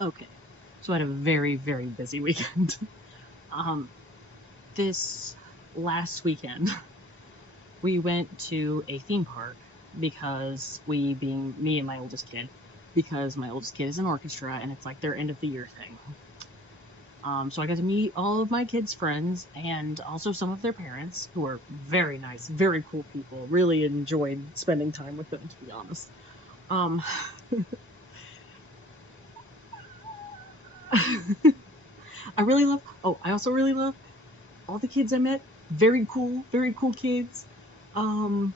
Okay, so I had a very, very busy weekend. Um, this last weekend, we went to a theme park because being me and my oldest kid, because my oldest kid is in orchestra and it's like their end of the year thing. So I got to meet all of my kids' friends and also some of their parents, who are very nice, very cool people. Really enjoyed spending time with them, to be honest. Um, I really love. Oh, I also really love all the kids I met. Very cool kids. Um,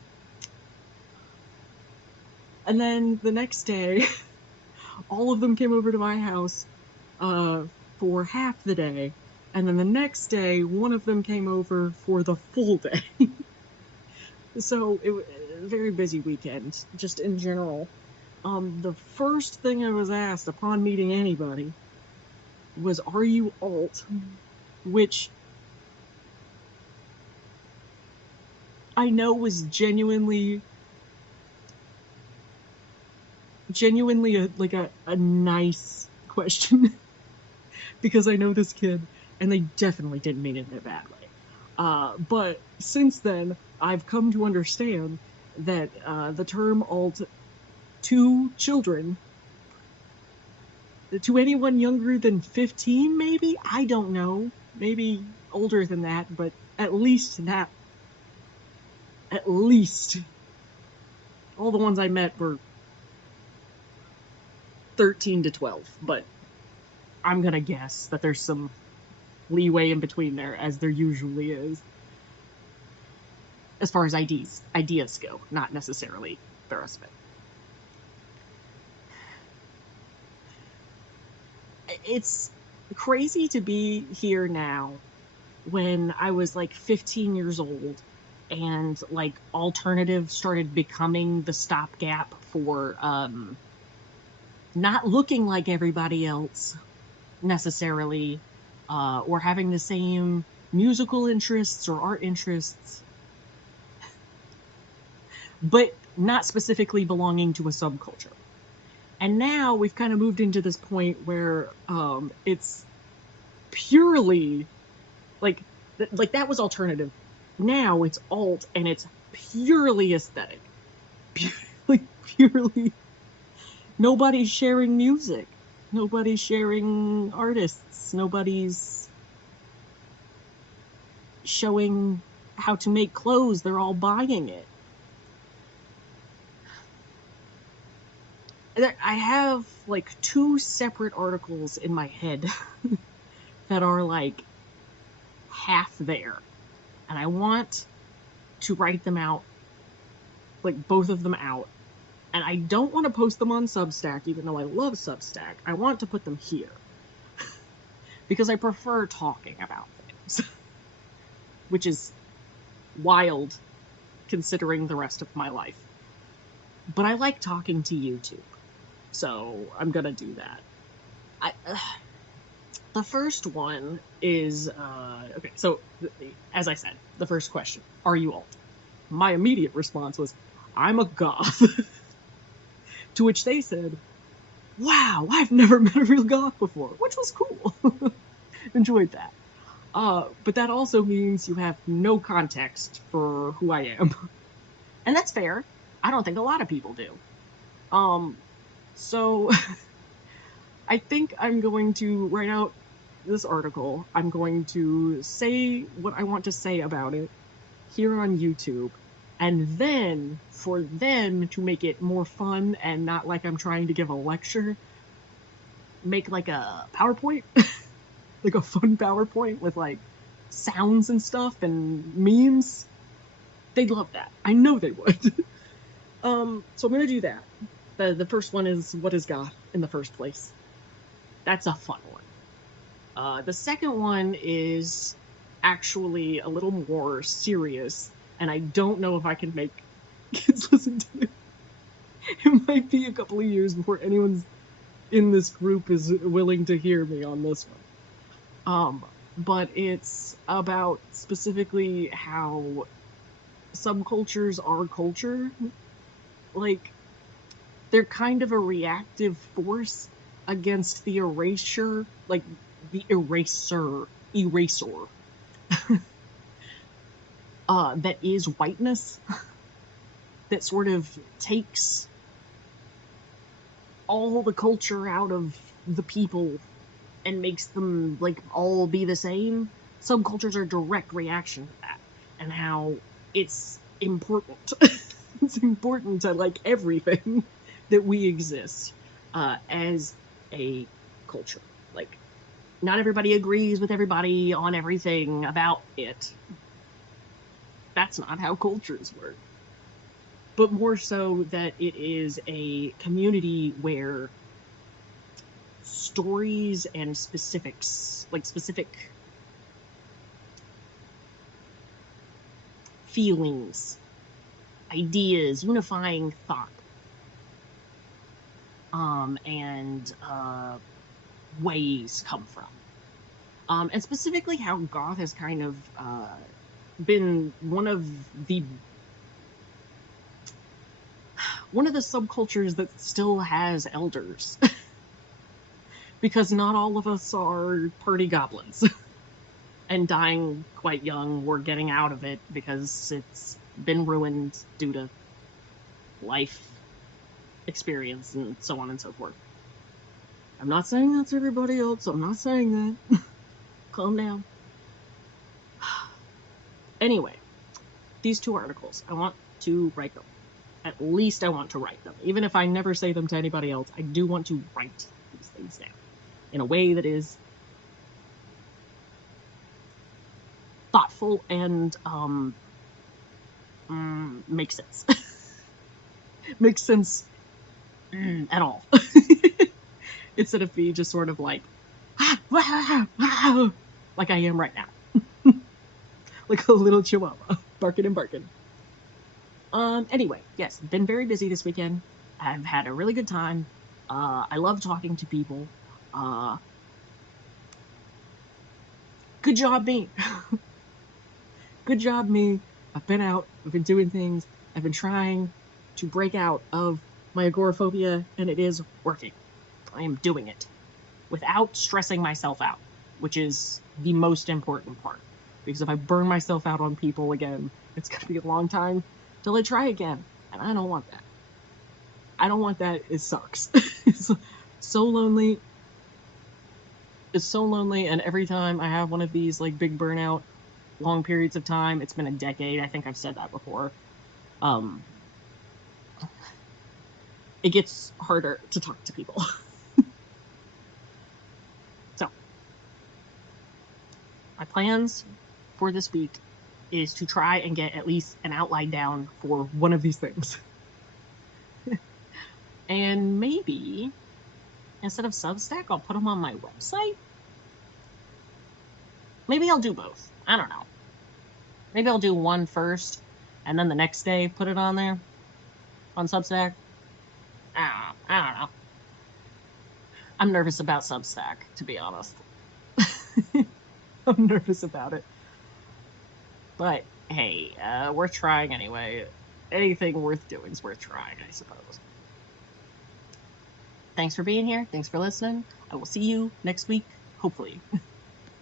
and then the next day, all of them came over to my house uh, for half the day. And then the next day, one of them came over for the full day. So it was a very busy weekend, just in general. The first thing I was asked upon meeting anybody was, "Are you alt?" Which I know was genuinely a nice question because I know this kid and they definitely didn't mean it in a bad way. But since then, I've come to understand that the term alt to children, to anyone younger than 15, maybe? I don't know. Maybe older than that, but at least that, at least all the ones I met were 13 to 12. But I'm gonna guess that there's some leeway in between there, as there usually is, as far as ideas go, not necessarily Ferris. It's crazy to be here now when I was like 15 years old and like alternative started becoming the stopgap for not looking like everybody else necessarily, or having the same musical interests or art interests, but not specifically belonging to a subculture. And now we've kind of moved into this point where it's purely like like that was alternative. Now it's alt and it's purely aesthetic. Like purely, nobody's sharing music. Nobody's sharing artists. Nobody's showing how to make clothes. They're all buying it. I have like two separate articles in my head that are like half there. And I want to write them out, like both of them out. And I don't want to post them on Substack, even though I love Substack. I want to put them here because I prefer talking about things, which is wild considering the rest of my life. But I like talking to you too, so I'm gonna do that. I, the first one is okay. So, as I said, the first question: Are you alt? My immediate response was, "I'm a goth." To which they said, "Wow, I've never met a real goth before," which was cool. Enjoyed that. But that also means you have no context for who I am. And that's fair. I don't think a lot of people do. Um, so I think I'm going to write out this article. I'm going to say what I want to say about it here on YouTube. And then for them to make it more fun and not like I'm trying to give a lecture, make like a PowerPoint, like a fun PowerPoint with like sounds and stuff and memes. They'd love that. I know they would. So I'm gonna do that. The first one is, what is God in the first place? That's a fun one. The second one is actually a little more serious, and I don't know if I can make kids listen to it. It might be a couple of years before anyone's in this group is willing to hear me on this one. But it's about specifically how subcultures are culture. Like, they're kind of a reactive force against the erasure, like the eraser, that is whiteness, that sort of takes all the culture out of the people and makes them like all be the same. Subcultures are a direct reaction to that, and how it's important. It's important to like everything that we exist as a culture. Like, not everybody agrees with everybody on everything about it. That's not how cultures work. But more so that it is a community where stories and specifics, like specific feelings, ideas, unifying thought, and ways come from. And specifically how goth has kind of been one of the subcultures that still has elders. Because not all of us are party goblins and dying quite young or getting out of it because it's been ruined due to life experience and so on and so forth. I'm not saying that's everybody else. I'm not saying that. Calm down. Anyway, these 2 articles, I want to write them. At least I want to write them. Even if I never say them to anybody else, I do want to write these things down in a way that is thoughtful and makes sense. Makes sense at all. Instead of me just sort of like like I am right now. Like a little chihuahua, barking and barking. Anyway, yes, been very busy this weekend. I've had a really good time. I love talking to people. Good job me. Good job me. I've been out, I've been doing things, I've been trying to break out of my agoraphobia, and it is working. I am doing it without stressing myself out, which is the most important part. Because if I burn myself out on people again, it's going to be a long time till I try again, and I don't want that. I don't want that. It sucks. It's so lonely. It's so lonely, and every time I have one of these like big burnout, long periods of time, it's been a decade, I think I've said that before, it gets harder to talk to people. So, my plans for this week is to try and get at least an outline down for one of these things. And maybe, instead of Substack, I'll put them on my website? Maybe I'll do both. I don't know. Maybe I'll do one first, and then the next day put it on there, on Substack. I don't know. I'm nervous about Substack, to be honest. I'm nervous about it. But, hey, we're trying anyway. Anything worth doing is worth trying, I suppose. Thanks for being here. Thanks for listening. I will see you next week, hopefully.